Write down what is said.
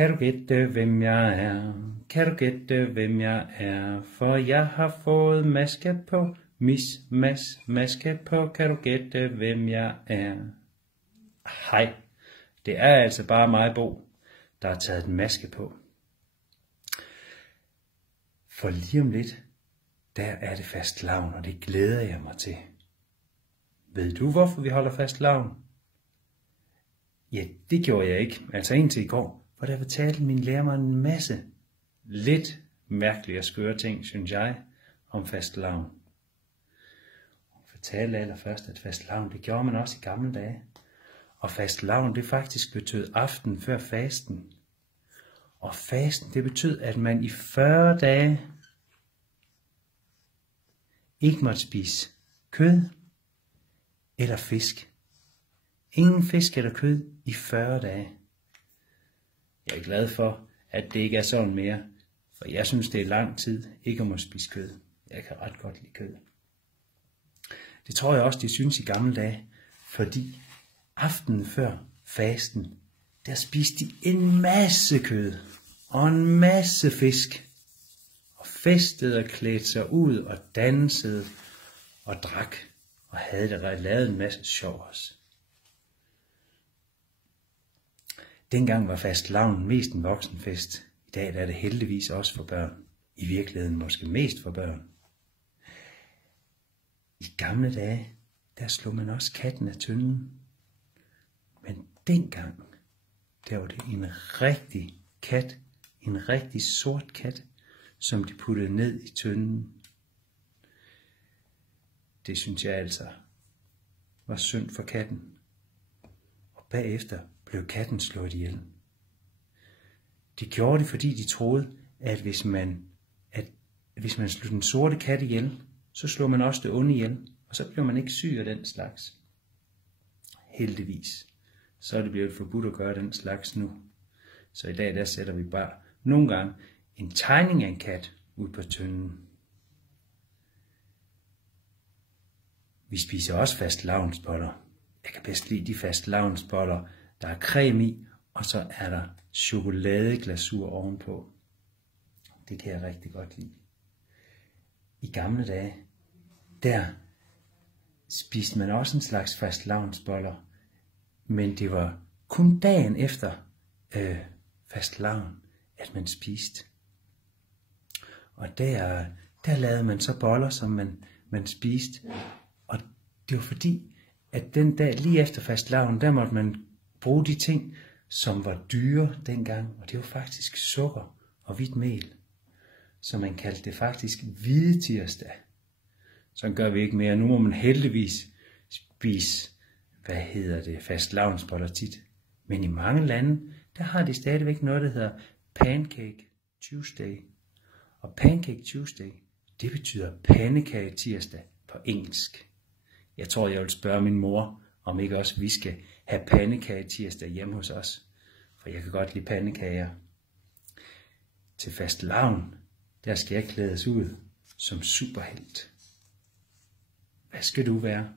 Kan du gætte, hvem jeg er? Kan du gætte, hvem jeg er? For jeg har fået maske på, maske på. Kan du gætte, hvem jeg er? Hej, det er altså bare mig, Bo, der har taget en maske på. For lige om lidt, der er det fastelavn, og det glæder jeg mig til. Ved du, hvorfor vi holder fastelavn? Ja, det gjorde jeg ikke, altså indtil i går, for der fortalte min lærer mig en masse lidt mærkelige og skøre ting, synes jeg, om fastelavn. Hun fortalte allerførst, at fastelavn, det gjorde man også i gamle dage. Og fastelavn, det faktisk betød aften før fasten. Og fasten, det betød, at man i 40 dage ikke måtte spise kød eller fisk. Ingen fisk eller kød i 40 dage. Jeg er glad for, at det ikke er sådan mere, for jeg synes, det er lang tid ikke at må spise kød. Jeg kan ret godt lide kød. Det tror jeg også, de synes i gamle dage, fordi aftenen før fasten, der spiste de en masse kød og en masse fisk, og festede og klædte sig ud og dansede og drak og havde lavet en masse sjov også. Dengang var fastelavn mest en voksenfest. I dag er det heldigvis også for børn. I virkeligheden måske mest for børn. I gamle dage, der slog man også katten af tynden. Men dengang, der var det en rigtig kat, en rigtig sort kat, som de puttede ned i tynden. Det synes jeg altså var synd for katten. Og bagefter blev katten slået ihjel. De gjorde det, fordi de troede, at hvis man slog den sorte kat ihjel, så slog man også det onde ihjel, og så blev man ikke syg af den slags. Heldigvis, så er det blevet forbudt at gøre den slags nu. Så i dag, der sætter vi bare nogle gange en tegning af en kat ud på tynden. Vi spiser også fastelavnsboller. Jeg kan bedst lide de fastelavnsboller, der er creme i, og så er der chokoladeglasur ovenpå. Det kan jeg rigtig godt lide. I gamle dage, der spiste man også en slags fastelavnsboller, men det var kun dagen efter fastelavn, at man spiste. Og der lavede man så boller, som man spiste. Og det var fordi, at den dag lige efter fastelavn, der måtte man bruge de ting, som var dyre dengang. Og det var faktisk sukker og hvidt mel. Så man kaldte det faktisk hvide tirsdag. Sådan gør vi ikke mere. Nu må man heldigvis spise, fastelavnsboller tit. Men i mange lande, der har de stadigvæk noget, der hedder Pancake Tuesday. Og Pancake Tuesday, det betyder pandekage tirsdag på engelsk. Jeg tror, jeg vil spørge min mor, om ikke også vi skal have pandekage tirsdag hjemme hos os. For jeg kan godt lide pandekager. Til fastelavn, der skal jeg klædes ud som superhelt. Hvad skal du være?